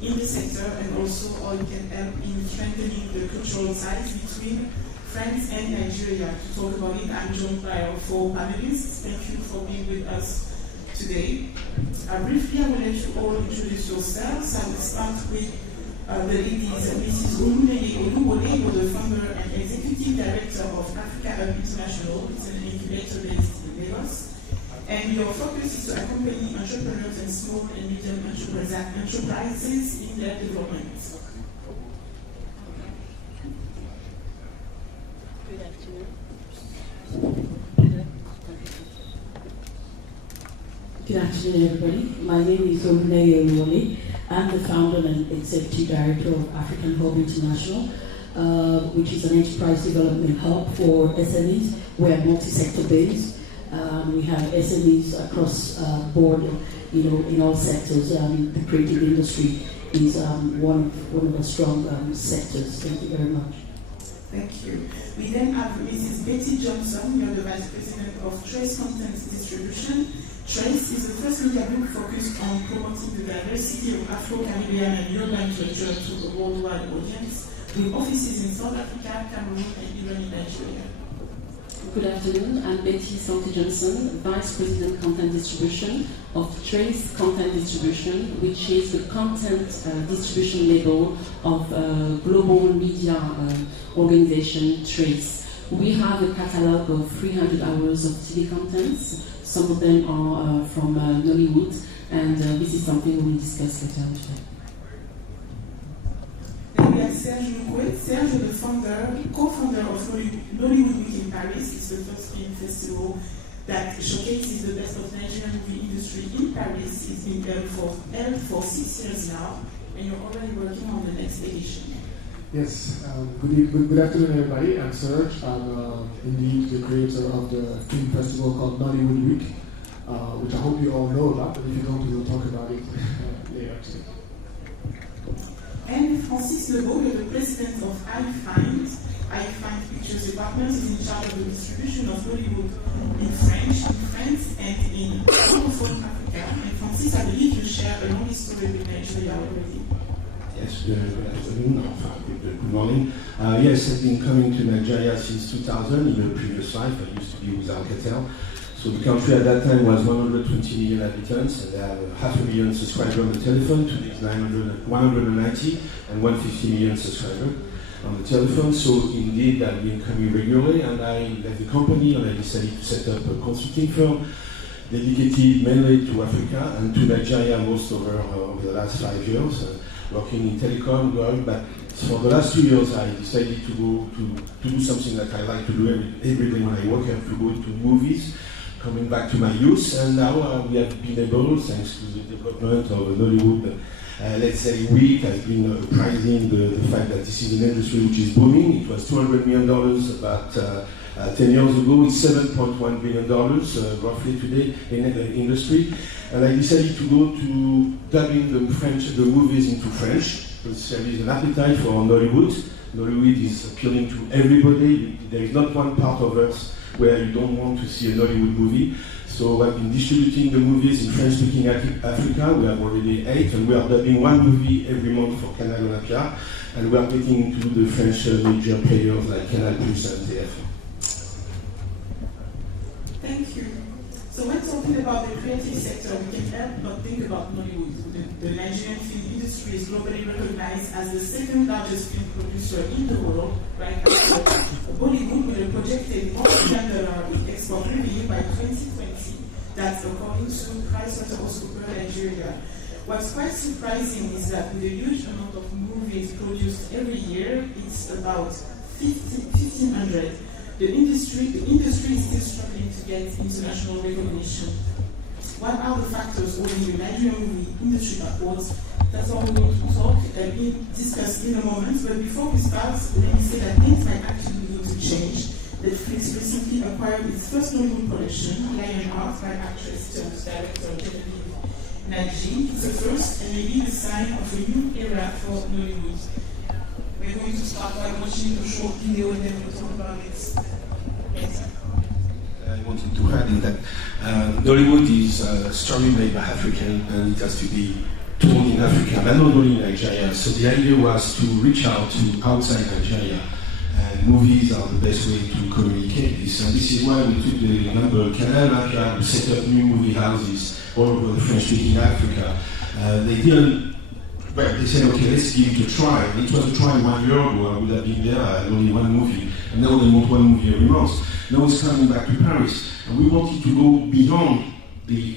in the sector, and also how it can help in strengthening the cultural ties between France and Nigeria. To talk about it, I'm joined by our 4 panelists. Thank you for being with us today. Briefly, I will let you all introduce yourselves. I will start with the ladies, Mrs. Oluwole, the founder and executive director of Afrika International. It's an incubator based in Lagos. And your focus is to accompany entrepreneurs and small and medium enterprises in their development. Good afternoon. Good afternoon, everybody. My name is Oluwole. I'm the founder and executive director of African Hub International, which is an enterprise development hub for SMEs. We're multi-sector based. We have SMEs across board, in all sectors. The creative industry is one of the strong sectors. Thank you very much. Thank you. We then have Mrs. Betty Johnson. You're the Vice President of Trace Content Distribution. Trace is the first local group focused on promoting the diversity of Afro-Caribbean and Yoruba culture to a worldwide audience, with offices in South Africa, Cameroon, and even in Nigeria. Good afternoon, I'm Betty Sulty-Johnson, Vice President Content Distribution of Trace Content Distribution, which is the content distribution label of global media organization Trace. We have a catalog of 300 hours of TV contents. Some of them are from Nollywood, and this is something we will discuss later on today. Then we have Serge Mouquet. Serge, the co-founder of Nollywood Week in Paris. It's the first film festival that showcases the best of Nigerian movie industry in Paris. It's been held for 6 years now, and you're already working on the next edition. Yes, good afternoon, everybody. I'm Serge. I'm indeed the creator of the film festival called Nollywood Week, which I hope you all know about, but if you don't, we'll talk about it later today. And Francis Lebeau, you're the president of iFind. iFind Pictures Department is in charge of the distribution of Nollywood in France, and in Francophone Africa. And Francis, I believe you share a long history with Nigeria already. Yes, good afternoon, good morning. Yes, I've been coming to Nigeria since 2000. In a previous life, I used to be with Alcatel. So the country at that time was 120 million inhabitants, and they have 500,000 subscribers on the telephone. Today it's 190 and 150 million subscribers on the telephone. So indeed, I've been coming regularly, and I left the company and I decided to set up a consulting firm dedicated mainly to Africa and to Nigeria most over the last 5 years. Working in telecom, but for the last 2 years I decided to go to do something that I like to do every day when I work. I have to go to movies, coming back to my youth, and now we have been able, thanks to the development of Nollywood, let's say week, has been apprising the fact that this is an industry which is booming. It was $200 million about 10 years ago. It's $7.1 billion roughly today in the industry. And I decided to go to dubbing the movies into French, because there is an appetite for Nollywood. Nollywood is appealing to everybody. There is not one part of us where you don't want to see a Nollywood movie. So I've been distributing the movies in French-speaking Africa. We have already 8, and we are dubbing 1 movie every month for Canal Olympia. And we are getting into the French major players like Canal Plus and TF1. Thank you. So when talking about the creative sector, we can help but think about Nollywood. The Nigerian film industry is globally recognized as the second largest film producer in the world, right after Bollywood, with a projected $1 billion in export revenue by 2020. That's according to PwC Nigeria. What's quite surprising is that with a huge amount of movies produced every year, it's about 1,500. The industry is still struggling to get international recognition. What are the factors holding the Nigerian movie industry backwards? That's all we're going to discuss in a moment. But before we start, let me say that things might actually need to change. Netflix recently acquired its first Nollywood production, Lionheart, by actress turned director Genevieve Nnaji. It's the first and maybe the sign of a new era for Nollywood. We're going to start by watching a short video and then we'll talk about it. Yes. I wanted to add in that Nollywood is strongly made by African, and it has to be told in Africa, but not only in Nigeria. So the idea was to reach out to outside Nigeria. And movies are the best way to communicate this. And this is why we took the number of Canada, we set up new movie houses all over the French-speaking Africa. They didn't, well, they said, okay, let's give it a try. It was a try 1 year ago. I would have been there, I had only one movie. And now they want one movie every month. Now it's coming back to Paris. And we wanted to go beyond the,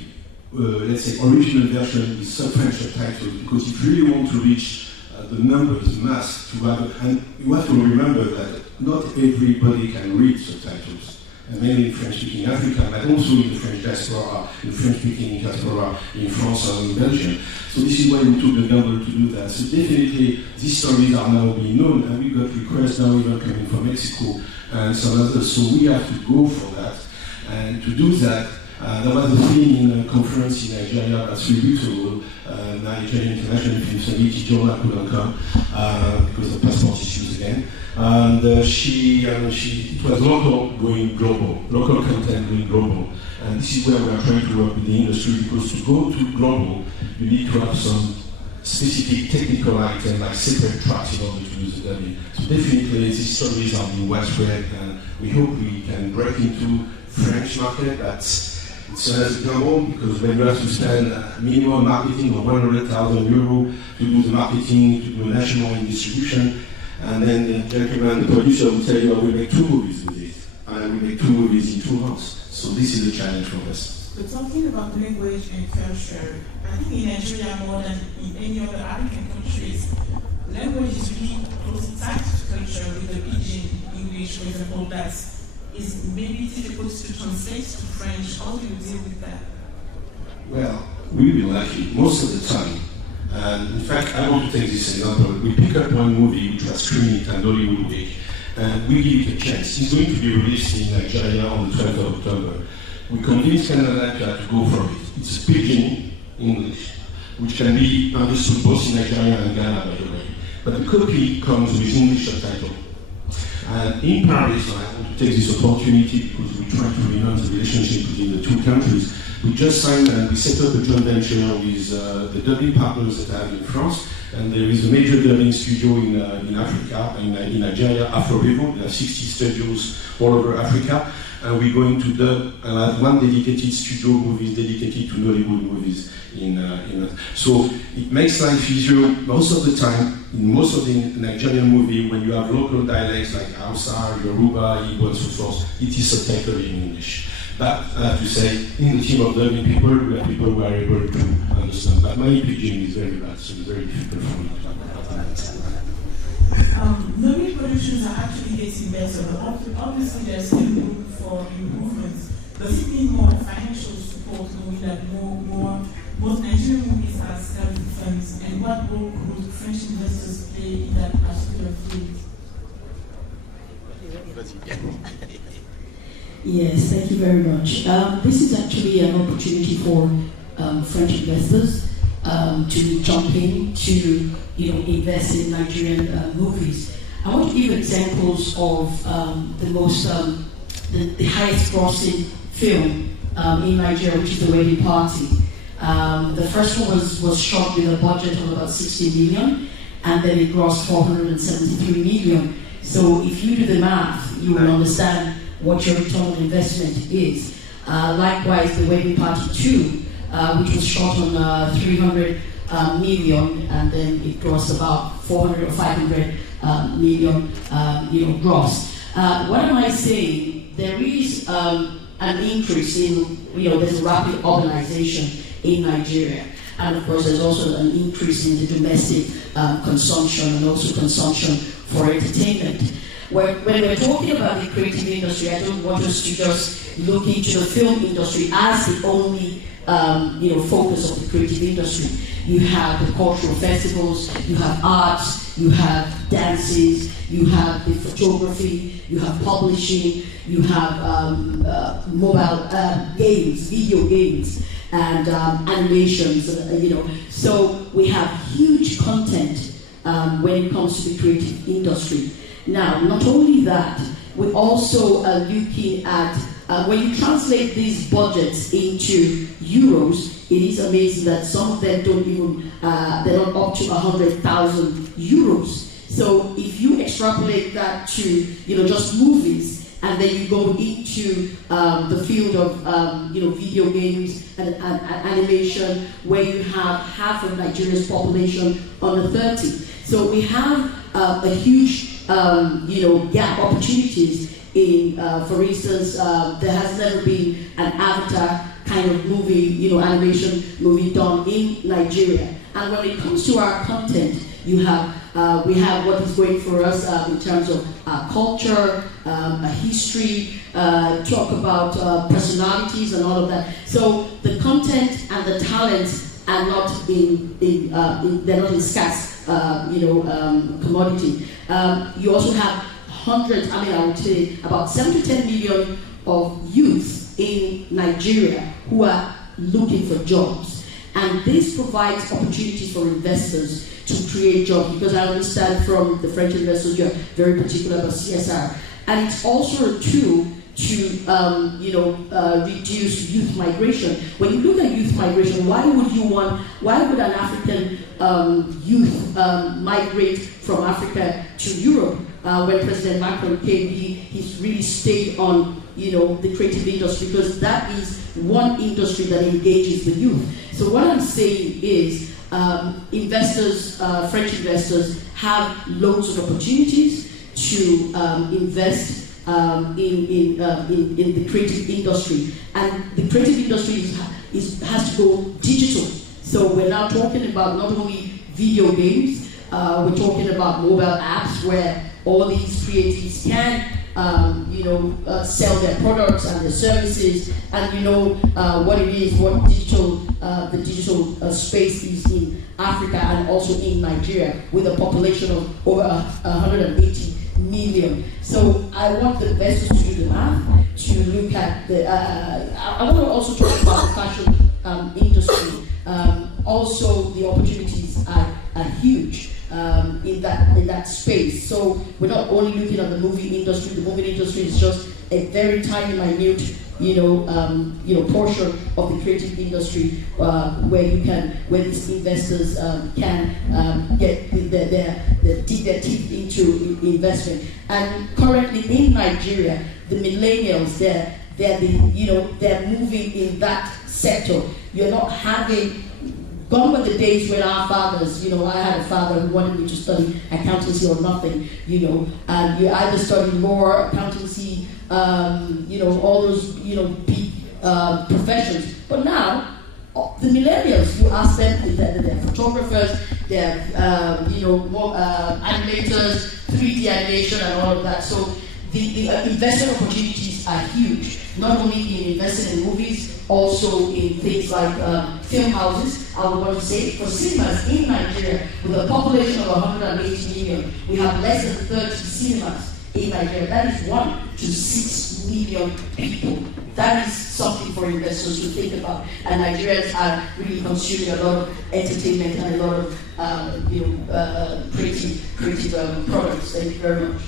let's say, original version with French subtitles, because if you really want to reach the numbers, mass, to have, and you have to remember that not everybody can read subtitles, and mainly in French-speaking Africa, but also in the French diaspora, in French-speaking diaspora in France and in Belgium. So this is why we took the number to do that. So definitely these stories are now being known, and we got requests now even coming from Mexico and some others. So we have to go for that, and to do that. There was a thing in a conference in Nigeria about 3 weeks ago, Nigerian International Film Summit. Jonah couldn't come because of passport issues again. And it was local going global, local content going global. And this is where we are trying to work with the industry, because to go to global, you need to have some specific technical item like separate tracks in order to use the dubbing. So definitely these stories are being widespread, and we hope we can break into French market. It's a gamble, because when you have to spend minimum marketing of 100,000 euros to do the marketing, to do national distribution, and then the gentleman, the producer, will tell you, I will make 2 movies with it, and I will make 2 movies in 2 months. So this is a challenge for us. But talking about language and culture, I think in Nigeria more than in any other African countries, language is really closely tied to culture, with the pidgin English, for example, that is maybe difficult to translate to French. How do you deal with that? Well, we've been lucky most of the time. And in fact, I want to take this example. We pick up one movie which was screened at Nollywood Week, and we give it a chance. It's going to be released in Nigeria on the 12th of October. We convinced Canada to go for it. It's pidgin English, which can be understood both in Nigeria and Ghana, by the way. But the copy comes with English subtitle. And in Paris, I want to take this opportunity, because we try to renounce the relationship between the 2 countries. We just signed and we set up a joint venture with the dubbing partners that I have in France. And there is a major dubbing studio in Africa, in Nigeria, Afro-Revo. There are 60 studios all over Africa. And we're going to dub one dedicated studio movies dedicated to Nollywood movies. So it makes life easier most of the time. In most of the Nigerian movie, when you have local dialects like Hausa, Yoruba, Igbo, and so forth, it is subtitled in English. But I have to say, in the team of dubbing people, we have people who are able to understand. But my pidgin is very bad, so it's very difficult for me to understand. Nollywood productions are actually getting better, but obviously there's still room for improvements. Does it mean more financial support, knowing that most Nigerian movies have scouting funds, and what role could French investors play in that particular field? Yes, thank you very much. This is actually an opportunity for French investors to jump in to invest in Nigerian movies. I want to give examples of the highest grossing film in Nigeria, which is The Wedding Party. The first one was shot with a budget of about 60 million, and then it grossed 473 million. So if you do the math, you will understand what your return on investment is. Likewise, The Wedding Party 2, which was shot on 300 million, and then it grossed about 400 or 500 million, gross. What am I saying? There is an increase in, there's a rapid urbanization in Nigeria. And of course, there's also an increase in the domestic consumption and also consumption for entertainment. When we're talking about the creative industry, I don't want us to just look into the film industry as the only focus of the creative industry. You have the cultural festivals, you have arts, you have dances, you have the photography, you have publishing, you have mobile games, video games, and animations, So we have huge content when it comes to the creative industry. Now, not only that, we're also looking at when you translate these budgets into euros, it is amazing that some of them don't even, they're not up to 100,000 euros. So if you extrapolate that to, just movies, and then you go into the field of, video games and animation, where you have half of Nigeria's population under 30. So we have a huge, gap opportunities in, for instance, there has never been an Avatar kind of movie, animation movie done in Nigeria. And when it comes to our content, we have what is going for us in terms of culture, history, talk about personalities and all of that. So the content and the talents are not they're not in scarce, commodity. You also have hundreds, I would say about 7 to 10 million of youth in Nigeria who are looking for jobs. And this provides opportunities for investors to create jobs, because I understand from the French investors you're very particular about CSR. And it's also a tool to reduce youth migration. When you look at youth migration, why would an African youth migrate from Africa to Europe? When President Macron came, he's really stayed on the creative industry, because that is one industry that engages the youth. So what I'm saying is investors, French investors, have loads of opportunities to invest in the creative industry, and the creative industry has to go digital. So we're now talking about not only video games, we're talking about mobile apps where all these creatives can sell their products and their services, and what it is, what the digital space is in Africa and also in Nigeria, with a population of over 180 million. So I want the investors to do the math, to look at the. I want to also talk about the fashion industry. Also, the opportunities are huge. In that space. So we're not only looking at the movie industry. The movie industry is just a very tiny, minute, portion of the creative industry where these investors can get dig their teeth into investment. And currently in Nigeria, the millennials, they're moving in that sector. You're not having. Gone were the days when our fathers, I had a father who wanted me to study accountancy or nothing, and you either study law, accountancy, all those, big professions. But now, the millennials, you ask them, they're photographers, they're, animators, 3D animation and all of that. So the investment opportunities are huge, not only in investing in movies, also in things like film houses. I would want to say, for cinemas in Nigeria, with a population of 180 million, we have less than 30 cinemas in Nigeria. That is 1 to 6 million people. That is something for investors to think about. And Nigerians are really consuming a lot of entertainment and a lot of creative products. Thank you very much.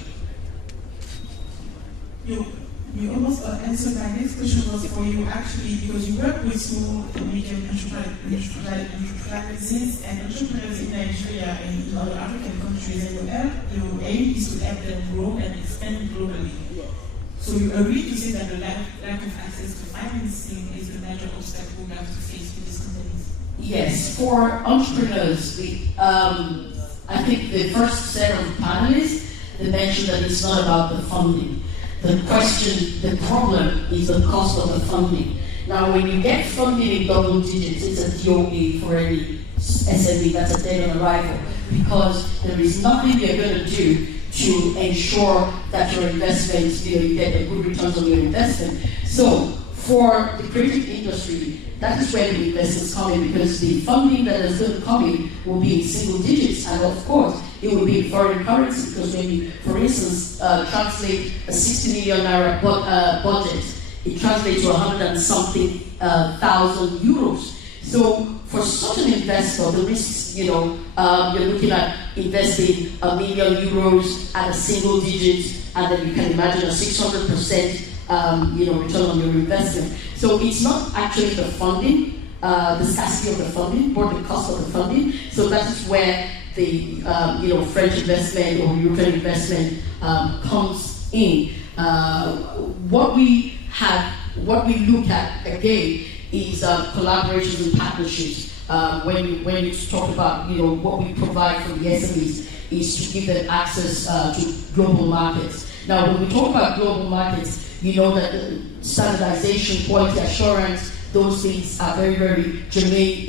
You almost answered my next question was for you, actually, because you work with small and medium enterprises and entrepreneurs in Nigeria and in other African countries, and your aim is to help them grow and expand globally. So you agree to say that the lack of access to financing is the major obstacle we have to face with these companies? Yes, for entrepreneurs, I think the first set of panelists, they mentioned that it's not about the funding. The problem is the cost of the funding. Now, when you get funding in double digits, it's a DOA for any SME, that's a dead on arrival, because there is nothing you're going to do to ensure that your investments, you get a good returns on your investment. So, for the creative industry, that is where the investments come in, because the funding that is going to come in will be in single digits, and of course, it will be in foreign currency, because when you, for instance, translate a 60 million naira budget, it translates to 100 and something thousand euros. So for such an investor, the risks, you're looking at investing €1 million at a single digit, and then you can imagine a 600% return on your investment. So it's not actually the funding, the scarcity of the funding, or the cost of the funding. So that is where the French investment or European investment comes in. What we look at again is collaborations and partnerships. When you talk about what we provide for the SMEs is to give them access to global markets. Now, when we talk about global markets, you know that standardization, quality assurance, those things are very, very germane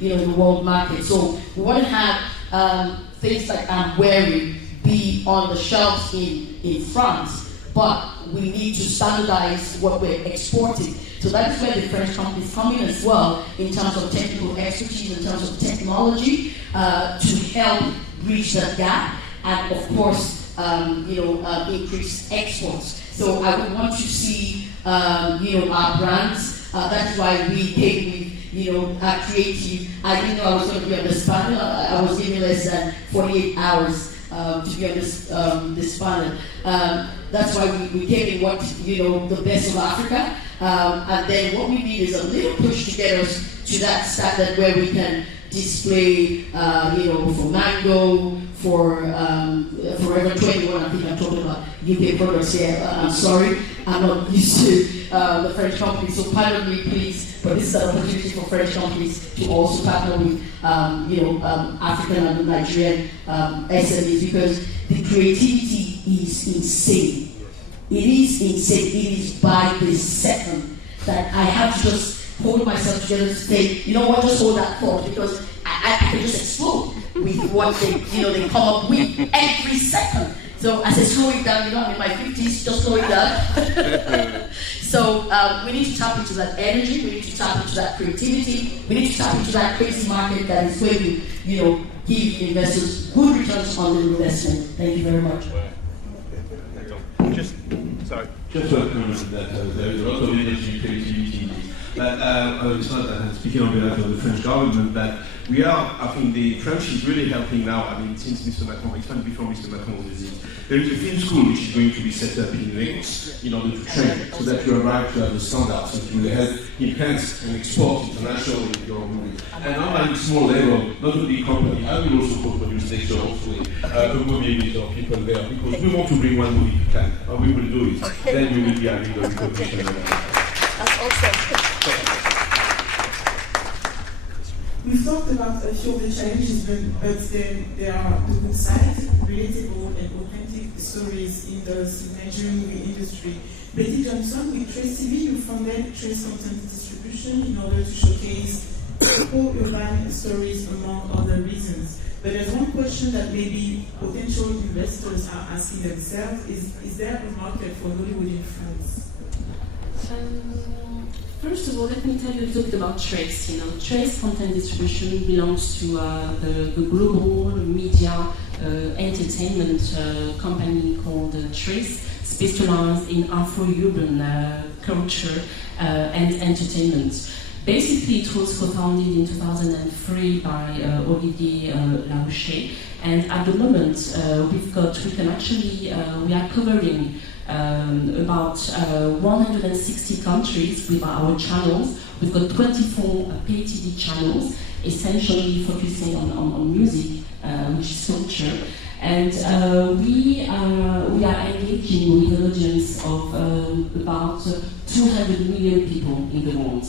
in the world market. So we want to have things like I'm wearing be on the shelves in France, but we need to standardize what we're exporting. So that is where the French companies come in as well, in terms of technical expertise, in terms of technology, to help bridge that gap, and of course, increase exports. So I would want to see, our brands. That's why we came with, our creative. I didn't know I was going to be on this panel. I was given less than 48 hours to be on this panel. That's why we came in what, the best of Africa. And then what we need is a little push to get us to that standard where we can display, for Mango, for Forever 21, I think I'm talking about UK products here. I'm sorry, I'm not used to the French companies, so pardon me, please, but this is an opportunity for French companies to also partner with, African and Nigerian SMEs, because the creativity is insane. It is insane. It is by the second that I have to just hold myself together to say, just hold that thought, because I can just explode with what they come up with every second. So I said, slow it down, I'm in my 50s, just slow it down. So we need to tap into that energy, we need to tap into that creativity, we need to tap into that crazy market that is going to, give investors good returns on their investment. Thank you very much. Just to acknowledge that there is a lot of energy and creativity. But it's not that I'm speaking on behalf of the French government, but I think the French is really helping now. I mean, since Mr. Macron, it's time before Mr. Macron's visit, there is a film school which is going to be set up in Lagos in order to train, so that you arrive to have the standards and to help enhance and export internationally your movie. And on a small level, not a big company, I will also co-produce next year, hopefully, a movie with our people there, because we want to bring one movie to Cannes, and we will do it. Then we will be having the recognition. That's awesome. We've talked about a few of the challenges, but there are the good side, relatable and authentic stories in the Nigerian movie industry. Sulty-Johnson, with Trace TV, you funded Trace Content Distribution in order to showcase local urban stories, among other reasons. But there's one question that maybe potential investors are asking themselves, is there a market for Nollywood in France? First of all, let me tell you a little bit about Trace. Trace Content Distribution belongs to the global media entertainment company called Trace, specialized in Afro-Urban culture and entertainment. Basically, it was co-founded in 2003 by Olivier Larouche, and at the moment we are covering about 160 countries with our channels. We've got 24 pay TV channels, essentially focusing on music, which is culture. And we are engaging with an audience of about 200 million people in the world.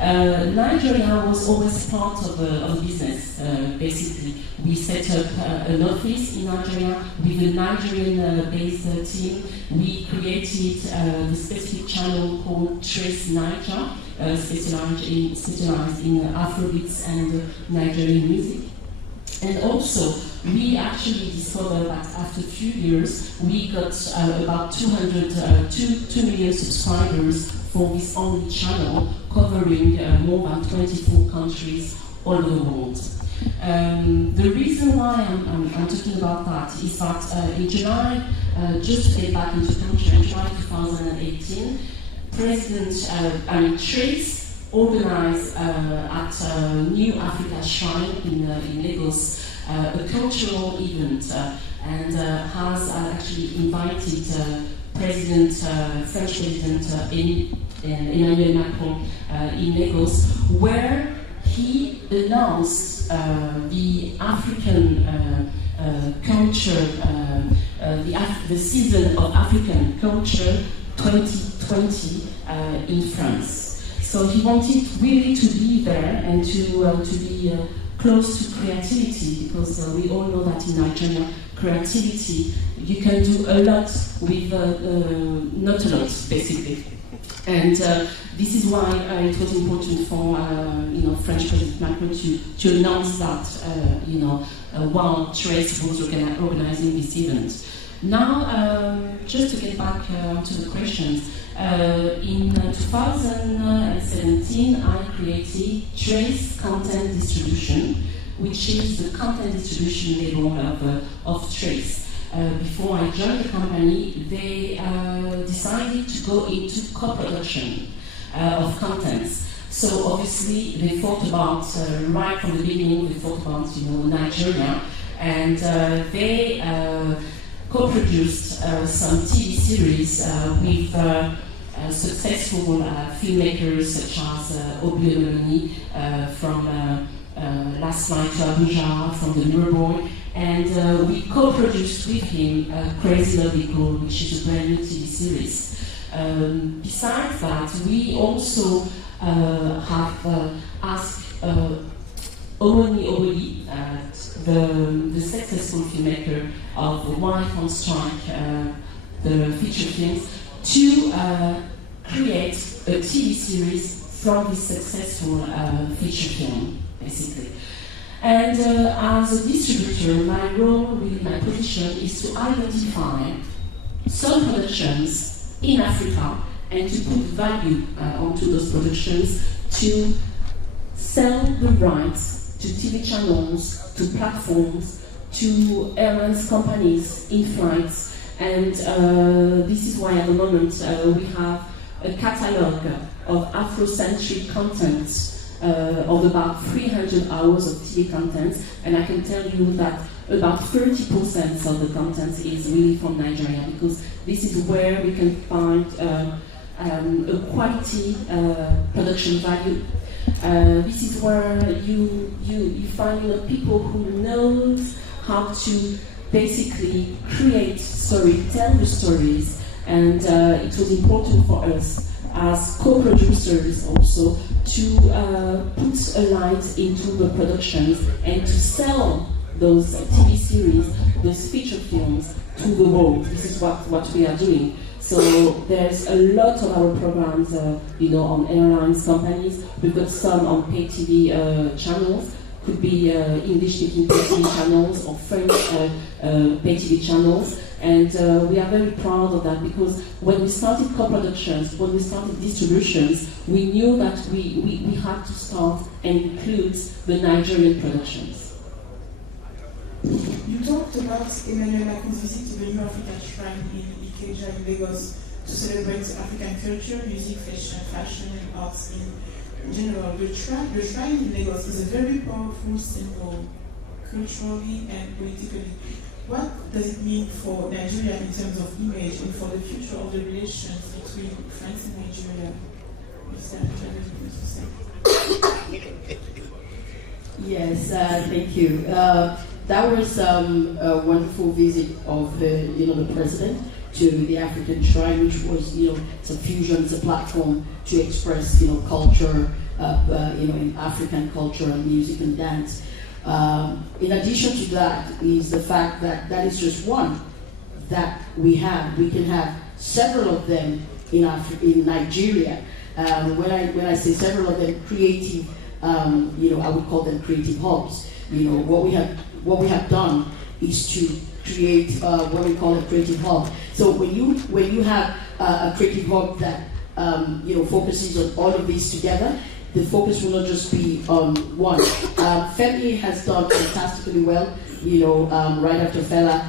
Nigeria was always part of the business, basically. We set up an office in Nigeria with a Nigerian-based team. We created the specific channel called Trace Niger, specialized in Afrobeats and Nigerian music. And also, we actually discovered that after a few years, we got about 2 million subscribers for this only channel, covering more than 24 countries all over the world. The reason why I'm talking about that is that in July, just to get back into country, in July 2018, Trace organized at New Afrika Shrine in Lagos a cultural event and has actually invited President, French President Emmanuel Macron in Lagos, where he announced the African culture, the season of African culture 2020 in France. So he wanted really to be there and to be close to creativity, because we all know that in Nigeria, creativity, you can do a lot with not a lot, basically. And this is why it was important for French President Macron to announce that while Trace was organizing this event. Now, just to get back to the questions, in 2017 I created Trace Content Distribution, which is the content distribution label of Trace. Before I joined the company, they decided to go into co-production of contents. So obviously they thought about, right from the beginning, they thought about Nigeria, and they co-produced some TV series with successful filmmakers such as Obi from Last Flight to Abuja, from the Mirror, and we co-produced with him Crazy Love Equal, which is a brand new TV series. Besides that, we also have asked Omoni, the successful filmmaker of Wife on Strike, the feature films, to create a TV series from this successful feature film, basically. And as a distributor, my role, really my position, is to identify some productions in Africa and to put value onto those productions, to sell the rights to TV channels, to platforms, to airlines companies in flights. And this is why at the moment we have a catalogue of Afrocentric content of about 300 hours of TV content, and I can tell you that about 30% of the content is really from Nigeria, because this is where we can find a quality production value. This is where you find people who knows how to basically create story, tell the stories, and it was important for us as co-producers also to put a light into the productions and to sell those TV series, those feature films to the world. This is what we are doing. So there's a lot of our programs, on airlines companies. We've got some on pay TV channels, could be English-speaking pay TV channels or French pay TV channels. And we are very proud of that, because when we started co-productions, when we started distributions, we knew that we had to start and include the Nigerian productions. You talked about Emmanuel Macron's visit to the new Afrika Shrine in Ikeja in Lagos to celebrate African culture, music, fashion and arts in general. The shrine in Lagos is a very powerful symbol, culturally and politically. What does it mean for Nigeria in terms of image and for the future of the relations between France and Nigeria? Yes, thank you. That was a wonderful visit of the president to the African Shrine, which was it's a fusion, it's a platform to express culture, in African culture and music and dance. In addition to that is the fact that that is just one that we have. We can have several of them in Nigeria. When I say several of them, creative, I would call them creative hubs. What we have done is to create what we call a creative hub. So when you have a creative hub that focuses on all of these together, the focus will not just be on one. Femi has done fantastically well. Right after Fela,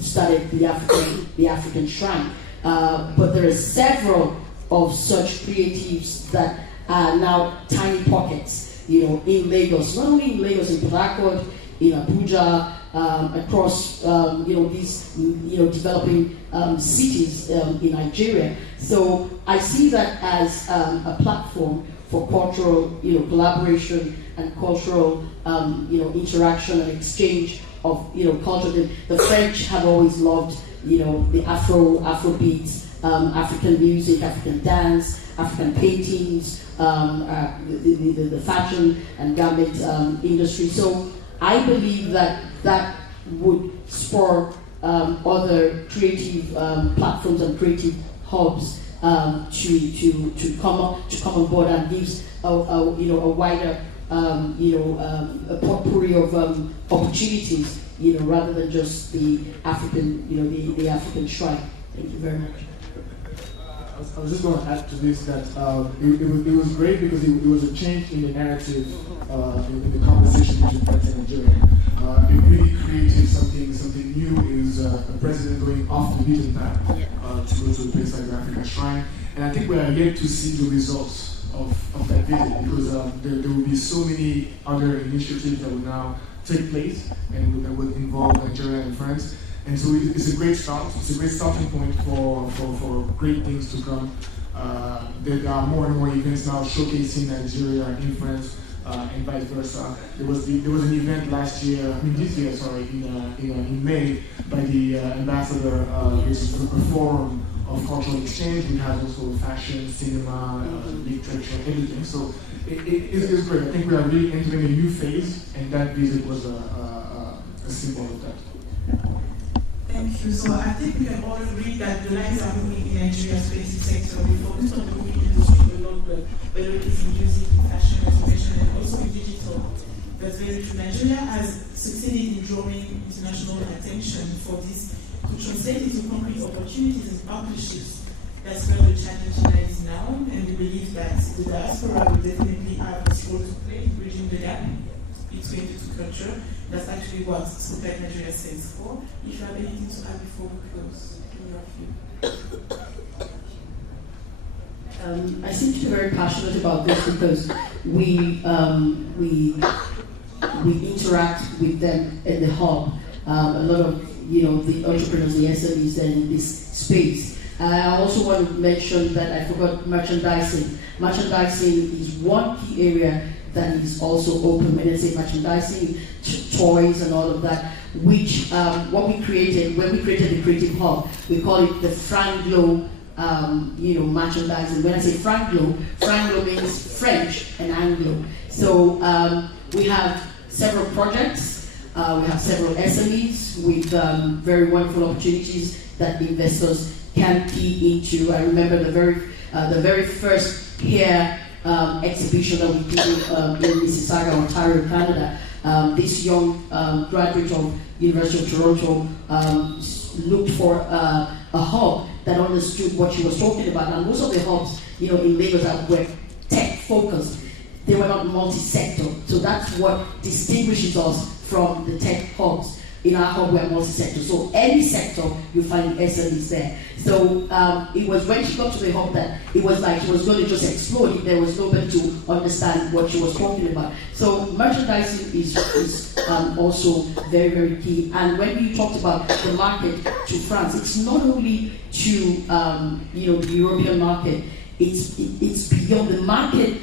started the African Shrine. But there are several of such creatives that are now tiny pockets. In Lagos, not only in Lagos, in Port Harcourt, in Abuja, across these developing cities in Nigeria. So I see that as a platform for cultural collaboration and cultural interaction and exchange of culture. The French have always loved the Afrobeats, African music, African dance, African paintings, the fashion and garment industry. So I believe that would spur other creative platforms and creative hubs to come on board and gives a wider a potpourri of opportunities, rather than just the African the African Shrine. Thank you very much. I was just going to add to this that it was great because it was a change in the narrative in the conversation between France and Nigeria. It really created something new. It was a president going off the beaten path to go to a place like the Afrika Shrine. And I think we are yet to see the results of that visit, because there will be so many other initiatives that will now take place and that will involve Nigeria and France. And so it's a great start. It's a great starting point for great things to come. There are more and more events now showcasing Nigeria in France and vice versa. There was an event this year, in May, by the ambassador. Which is a forum of cultural exchange. We have also fashion, cinema, literature, everything. So it's great. I think we are really entering a new phase, and that visit was a symbol of that. Thank you. So I think we can all agree that the lines are moving in Nigeria's creative sector. We focused on the movie industry a lot, whether it is in music, in fashion, information, and also in digital. That's very true. Nigeria has succeeded in drawing international attention for this to translate into concrete opportunities and partnerships. That's where the challenge lies now, and we believe that the diaspora will definitely have a role to play in bridging the gap between the two cultures. That's actually what Sulty Nigeria stands for. If you have anything to add before we close, I seem to be very passionate about this because we interact with them in the hub. A lot of the entrepreneurs, the SMEs, in this space. I also want to mention that I forgot merchandising. Merchandising is one key area that is also open. When I say merchandising, toys and all of that, which when we created the Creative Hub, we call it the Franglo merchandising. When I say Franglo means French and Anglo. So we have several projects. We have several SMEs with very wonderful opportunities that the investors can key into. I remember the very first hair exhibition that we did in Mississauga, Ontario, Canada. This young graduate of University of Toronto looked for a hub that understood what she was talking about. And most of the hubs, in Lagos that were tech focused, they were not multi-sector. So that's what distinguishes us from the tech hubs. In our hub, we are multi-sector. So any sector, you find SMEs there. So it was when she got to the hub that it was like she was going to just explode. There was nobody to understand what she was talking about. So merchandising is also very, very key. And when you talked about the market to France, it's not only to the European market. It's beyond. The market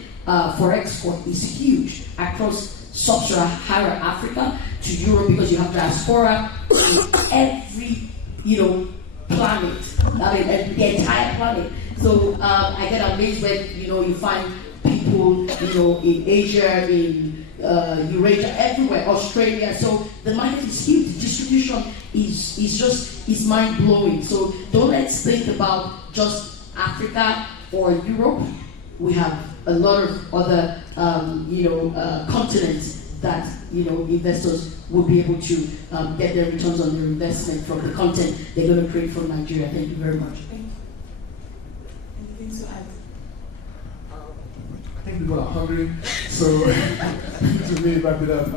for export is huge across sub-Saharan Africa to Europe, because you have diaspora in every planet. I mean, the entire planet. So I get amazed when you find people in Asia, in Eurasia, everywhere, Australia. So the market is huge. The distribution is mind blowing. So don't let's think about just Africa or Europe. We have a lot of other continents that investors will be able to get their returns on their investment from the content they're going to create from Nigeria. Thank you very much. Anything to add? I think people are hungry, so to really wrap it up.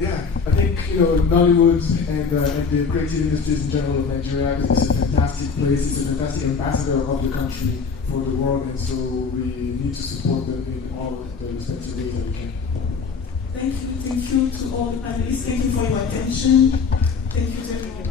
I think Nollywood and the creative industries in general of Nigeria is a fantastic place. It's a fantastic ambassador of the country for the world, and so we need to support them in all the respective ways that we can. Thank you to all the panelists. Thank you for your attention. Thank you to everyone.